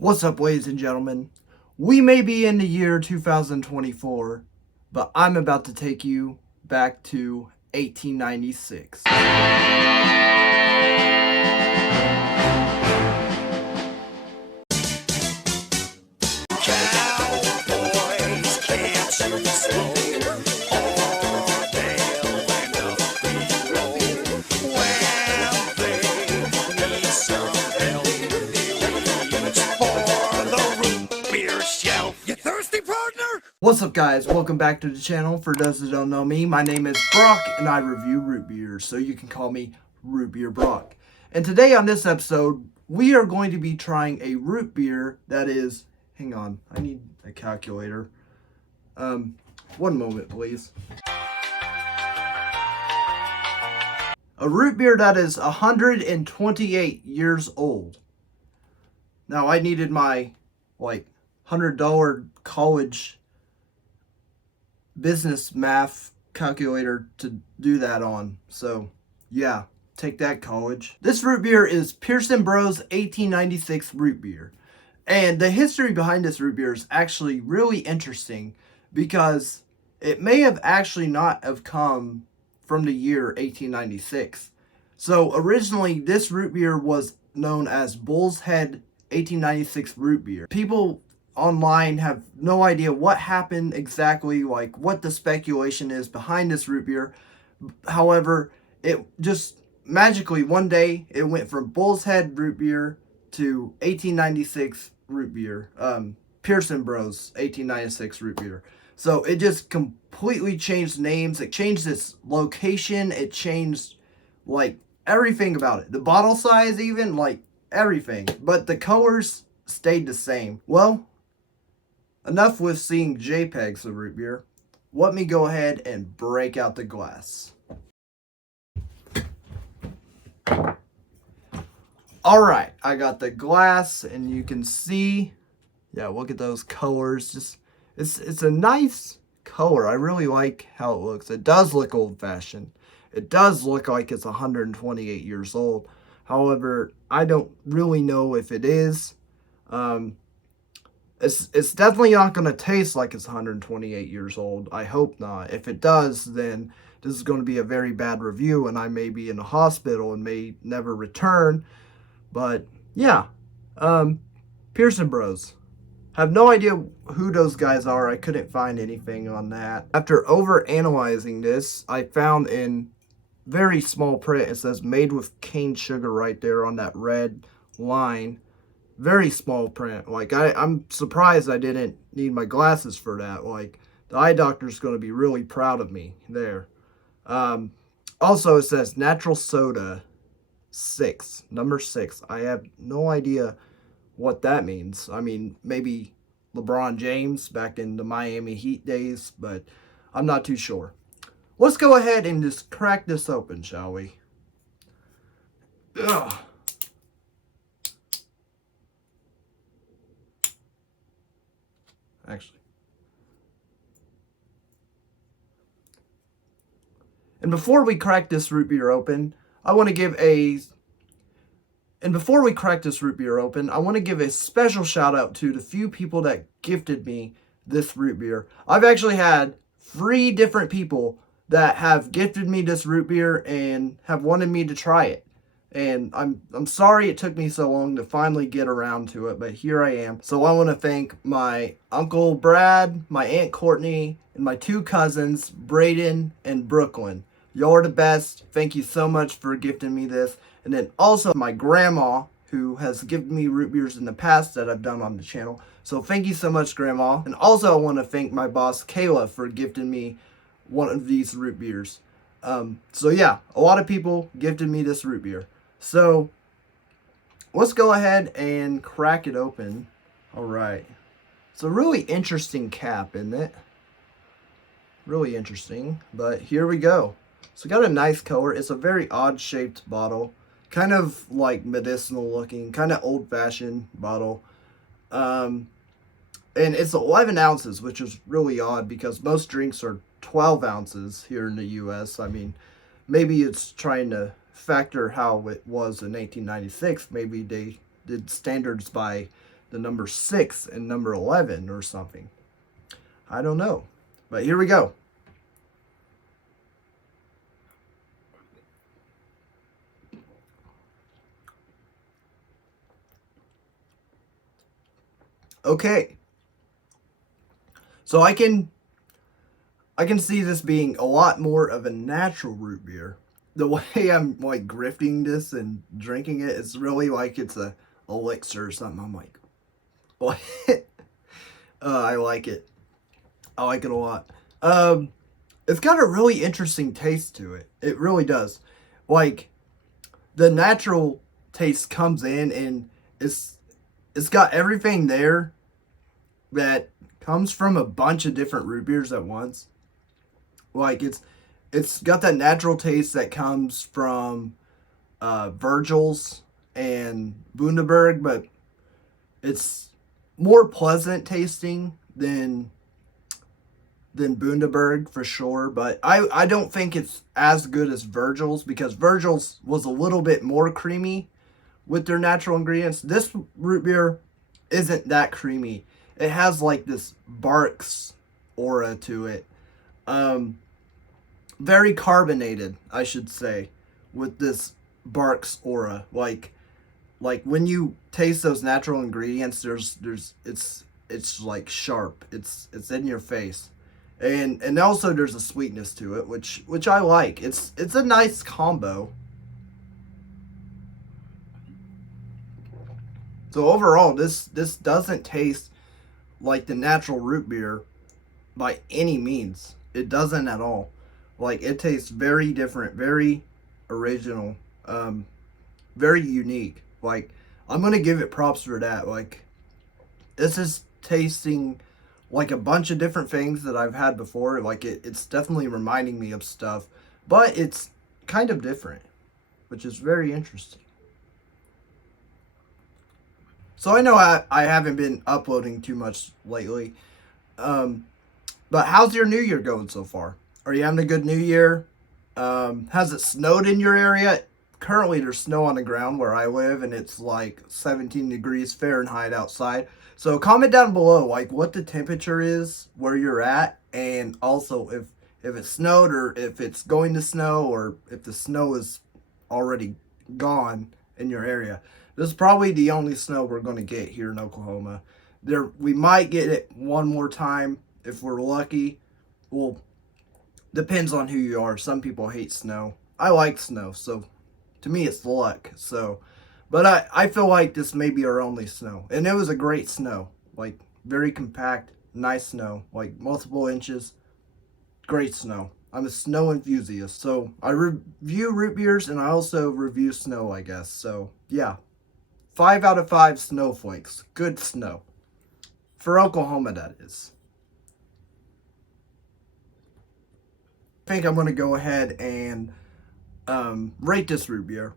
What's up, ladies and gentlemen? We may be in the year 2024, but I'm about to take you back to 1896. What's up, guys? Welcome back to the channel. For those that don't know me, my name is Brock and I review root beers, so you can call me Root Beer Brock. And today on this episode, we are going to be trying a root beer that is, hang on, I need a calculator. One moment, please. A root beer that is 128 years old. Now, I needed my, $100 college business math calculator to do that on. So, yeah, take that, college. This root beer is Pearson Bros 1896 root beer. And the history behind this root beer is actually really interesting because it may have actually not have come from the year 1896. So originally this root beer was known as Bull's Head 1896 root beer. People online have no idea what happened exactly, like what the speculation is behind this root beer. However, it just magically one day it went from Bull's Head root beer to 1896 root beer, Pearson Bros 1896 root beer. So it just completely changed names. It changed its location. It changed like everything about it. The bottle size, even, like everything. But the colors stayed the same. Well, enough with seeing JPEGs of root beer. Let me go ahead and break out the glass. Alright, I got the glass and you can see, yeah, look at those colors. Just it's a nice color. I really like how it looks. It does look old-fashioned. It does look like it's 128 years old. However, I don't really know if it is. It's definitely not going to taste like it's 128 years old. I hope not. If it does, then this is going to be a very bad review and I may be in the hospital and may never return. But yeah, Pearson Bros. Have no idea who those guys are. I couldn't find anything on that. After over analyzing this, I found in very small print, it says made with cane sugar right there on that red line. Very small print. Like, I'm surprised I didn't need my glasses for that. Like, the eye doctor's going to be really proud of me there. Also, it says natural soda 6, number 6. I have no idea what that means. I mean, maybe LeBron James back in the Miami Heat days, but I'm not too sure. Let's go ahead and just crack this open, shall we? Ugh. Actually. And before we crack this root beer open, I want to give a special shout out to the few people that gifted me this root beer. I've actually had 3 different people that have gifted me this root beer and have wanted me to try it. And I'm sorry it took me so long to finally get around to it, but here I am. So I want to thank my Uncle Brad, my Aunt Courtney, and my 2 cousins, Braden and Brooklyn. Y'all are the best. Thank you so much for gifting me this. And then also my grandma, who has given me root beers in the past that I've done on the channel. So thank you so much, Grandma. And also I want to thank my boss, Kayla, for gifting me one of these root beers. So yeah, a lot of people gifted me this root beer. So let's go ahead and crack it open. All right. It's a really interesting cap, isn't it? Really interesting. But here we go. So got a nice color. It's a very odd shaped bottle. Kind of like medicinal looking. Kind of old fashioned bottle. And it's 11 ounces, which is really odd because most drinks are 12 ounces here in the US. I mean, maybe it's trying to factor how it was in 1896. Maybe they did standards by the number 6 and number 11 or something. I don't know. But here we go. Okay. So I can see this being a lot more of a natural root beer. The way I'm like grifting this and drinking it, it's really like it's a elixir or something. I'm like, what? I like it. I like it a lot. It's got a really interesting taste to it. It really does. Like the natural taste comes in and it's got everything there that comes from a bunch of different root beers at once. Like it's got that natural taste that comes from Virgil's and Bundaberg, but it's more pleasant tasting than Bundaberg for sure. But I don't think it's as good as Virgil's, because Virgil's was a little bit more creamy with their natural ingredients. This root beer isn't that creamy. It has like this Barks aura to it. Very carbonated, I should say, with this Barks aura. Like when you taste those natural ingredients, it's like sharp. It's in your face. And also there's a sweetness to it, which I like. It's a nice combo. So overall, this doesn't taste like the natural root beer by any means. It doesn't at all. Like, it tastes very different, very original, very unique. Like, I'm gonna give it props for that. Like, this is tasting like a bunch of different things that I've had before. Like, it's definitely reminding me of stuff, but it's kind of different, which is very interesting. So I know I haven't been uploading too much lately, but how's your new year going so far? Are you having a good new year? Has it snowed in your area? Currently, there's snow on the ground where I live, and it's like 17 degrees Fahrenheit outside. So comment down below, like, what the temperature is where you're at, and also if it snowed, or if it's going to snow, or if the snow is already gone in your area. This is probably the only snow we're going to get here in Oklahoma. We might get it one more time if we're lucky. Well, depends on who you are. Some people hate snow. I like snow, so to me it's luck. So, but I feel like this may be our only snow. And it was a great snow. Like, very compact, nice snow. Like, multiple inches. Great snow. I'm a snow enthusiast. So, I review root beers and I also review snow, I guess. So, yeah. 5 out of 5 snowflakes. Good snow. For Oklahoma, that is. I think I'm going to go ahead and rate this root beer.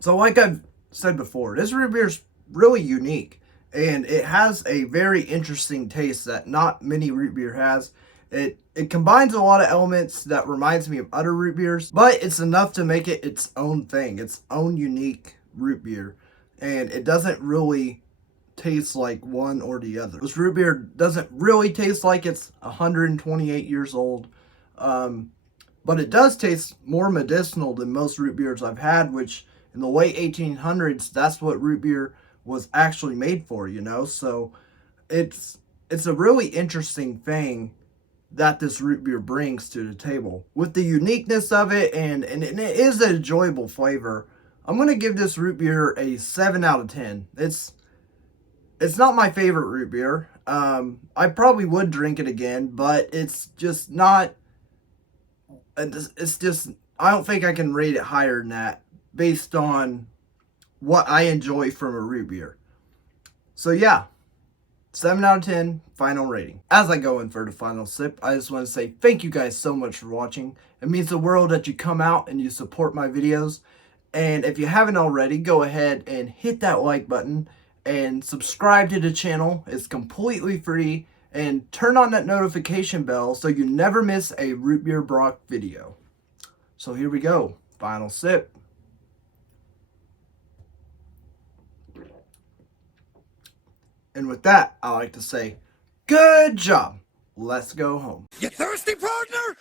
So like I've said before, this root beer is really unique, and it has a very interesting taste that not many root beer has. It combines a lot of elements that reminds me of other root beers, but it's enough to make it its own thing, its own unique root beer, and it doesn't really taste like one or the other. This root beer doesn't really taste like it's 128 years old. But it does taste more medicinal than most root beers I've had, which in the late 1800s, that's what root beer was actually made for, you know? So it's a really interesting thing that this root beer brings to the table. With the uniqueness of it, and it is an enjoyable flavor, I'm going to give this root beer a 7 out of 10. It's not my favorite root beer. I probably would drink it again, but it's just not... It's just, I don't think I can rate it higher than that based on what I enjoy from a root beer. So yeah, 7 out of 10, final rating. As I go in for the final sip, I just want to say thank you guys so much for watching. It means the world that you come out and you support my videos. And if you haven't already, go ahead and hit that like button and subscribe to the channel. It's completely free. And turn on that notification bell so you never miss a root beer Brock video. So here we go. Final sip. And with that, I like to say, good job. Let's go home. You thirsty, partner?